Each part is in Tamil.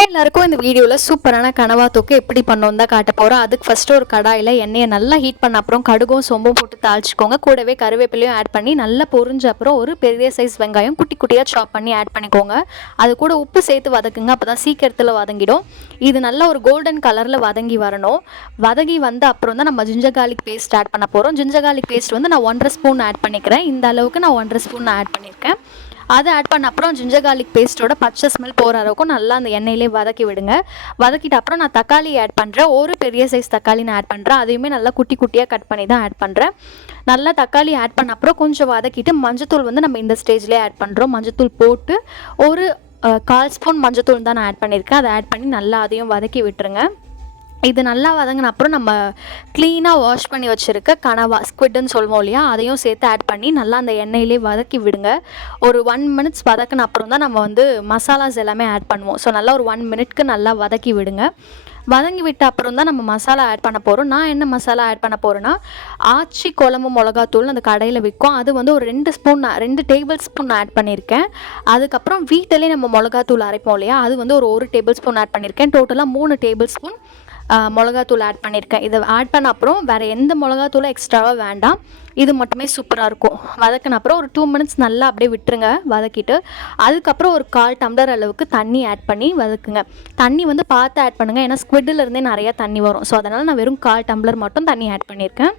ஹாய் எல்லாருக்கும் இந்த வீடியோவில் சூப்பரான கனவா தொக்கு எப்படி பண்ணோம் தான் காட்ட போகிறோம். அதுக்கு ஃபஸ்ட்டு ஒரு கடாயில் எண்ணெயை நல்லா ஹீட் பண்ண அப்புறம் கடுகும் சோம்பும் போட்டு தாளிச்சிக்கோங்க. கூடவே கருவேப்பிலையும் ஆட் பண்ணி நல்லா பொரிஞ்ச அப்புறம் ஒரு பெரிய சைஸ் வெங்காயம் குட்டி குட்டியாக சாப் பண்ணி ஆட் பண்ணிக்கோங்க. அது கூட உப்பு சேர்த்து வதக்குங்க, அப்போ தான் சீக்கிரத்தில் வதங்கிடும். இது நல்லா ஒரு கோல்டன் கலரில் வதங்கி வரணும். வதங்கி வந்த அப்புறம் தான் நம்ம ஜிஞ்சர் கார்லிக் பேஸ்ட் ஆட் பண்ண போகிறோம். ஜிஞ்சர் கார்லிக் பேஸ்ட் வந்து நான் 1.5 ஸ்பூன் ஆட் பண்ணிக்கிறேன். இந்த அளவுக்கு நான் 1.5 ஸ்பூன் ஆட் பண்ணியிருக்கேன். அதை ஆட் பண்ண அப்புறம் ஜிஞ்சர் கார்லிக் பேஸ்ட்டோட பச்சை ஸ்மெல் போகிற அளவுக்கும் நல்லா அந்த எண்ணெயிலே வதக்கி விடுங்க. வதக்கிட்டு அப்புறம் நான் தக்காளி ஆட் பண்ணுறேன். ஒரு பெரிய சைஸ் தக்காளி நான் ஆட் பண்ணுறேன். அதையுமே நல்லா குட்டி குட்டியாக கட் பண்ணி தான் ஆட் பண்ணுறேன். நல்லா தக்காளி ஆட் பண்ண அப்புறம் கொஞ்சம் வதக்கிட்டு மஞ்சத்தூள் வந்து நம்ம இந்த ஸ்டேஜ்லேயே ஆட் பண்ணுறோம். மஞ்சத்தூள் போட்டு ஒரு 1/4 ஸ்பூன் மஞ்சத்தூள் தான் நான் ஆட் பண்ணியிருக்கேன். அதை ஆட் பண்ணி நல்லா அதையும் வதக்கி விட்டுருங்க. இது நல்லா வதங்கின அப்புறம் நம்ம க்ளீனாக வாஷ் பண்ணி வச்சுருக்க கனவா ஸ்குவிட்னு சொல்லுவோம் இல்லையா, அதையும் சேர்த்து ஆட் பண்ணி நல்லா அந்த எண்ணெயிலே வதக்கி விடுங்க. ஒரு 1 மினிட்ஸ் வதக்கின அப்புறம் தான் நம்ம வந்து மசாலாஸ் எல்லாமே ஆட் பண்ணுவோம். ஸோ நல்லா ஒரு 1 மினிட்க்கு நல்லா வதக்கி விடுங்க. வதங்கி விட்ட அப்புறம் தான் நம்ம மசாலா ஆட் பண்ண போகிறோம். நான் என்ன மசாலா ஆட் பண்ண போகிறேன்னா, ஆச்சி குழம்பு மிளகாத்தூள் அந்த கடையில் விற்கும். அது வந்து ஒரு 2 டேபிள் ஸ்பூன் ஆட் பண்ணியிருக்கேன். அதுக்கப்புறம் வீட்டிலே நம்ம மிளகாத்தூள் அரைப்போம் இல்லையா, அது வந்து ஒரு டேபிள் ஸ்பூன் ஆட் பண்ணியிருக்கேன். டோட்டலாக 3 டேபிள் ஸ்பூன் மிளகாத்தூள் ஆட் பண்ணியிருக்கேன். இதை ஆட் பண்ண அப்புறம் வேறு எந்த மிளகாத்தூளும் எக்ஸ்ட்ராவாக வேண்டாம். இது மட்டுமே சூப்பராக இருக்கும். வதக்கின அப்புறம் ஒரு 2 மினிட்ஸ் நல்லா அப்படியே விட்டுருங்க வதக்கிட்டு. அதுக்கப்புறம் ஒரு 1/4 டம்ளர் அளவுக்கு தண்ணி ஆட் பண்ணி வதக்குங்க. தண்ணி வந்து பார்த்து ஆட் பண்ணுங்கள், ஏன்னா ஸ்குவிட்லேருந்தே நிறையா தண்ணி வரும். ஸோ அதனால் நான் வெறும் 1/4 டம்ளர் மட்டும் தண்ணி ஆட் பண்ணியிருக்கேன்.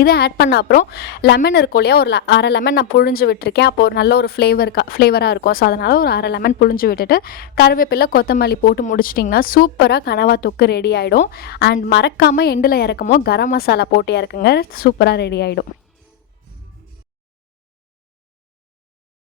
இதை ஆட் பண்ண அப்புறம் லெமன் இருக்கும் இல்லையா, ஒரு அரை லெமன் நான் புழிஞ்சு விட்டுருக்கேன். அப்போ ஒரு நல்ல ஒரு ஃப்ளேவராக இருக்கும். ஸோ அதனால் ஒரு அரை லெமன் புழிஞ்சு விட்டுட்டு கருவேப்பிலை கொத்தமல்லி போட்டு முடிச்சிட்டிங்கன்னா சூப்பராக கனவா தொக்கு ரெடி ஆகிடும். அண்ட் மறக்காமல் எண்டில் இறக்குமோ கரம் மசாலா போட்டு இறக்குங்க, சூப்பராக ரெடி ஆகிடும்.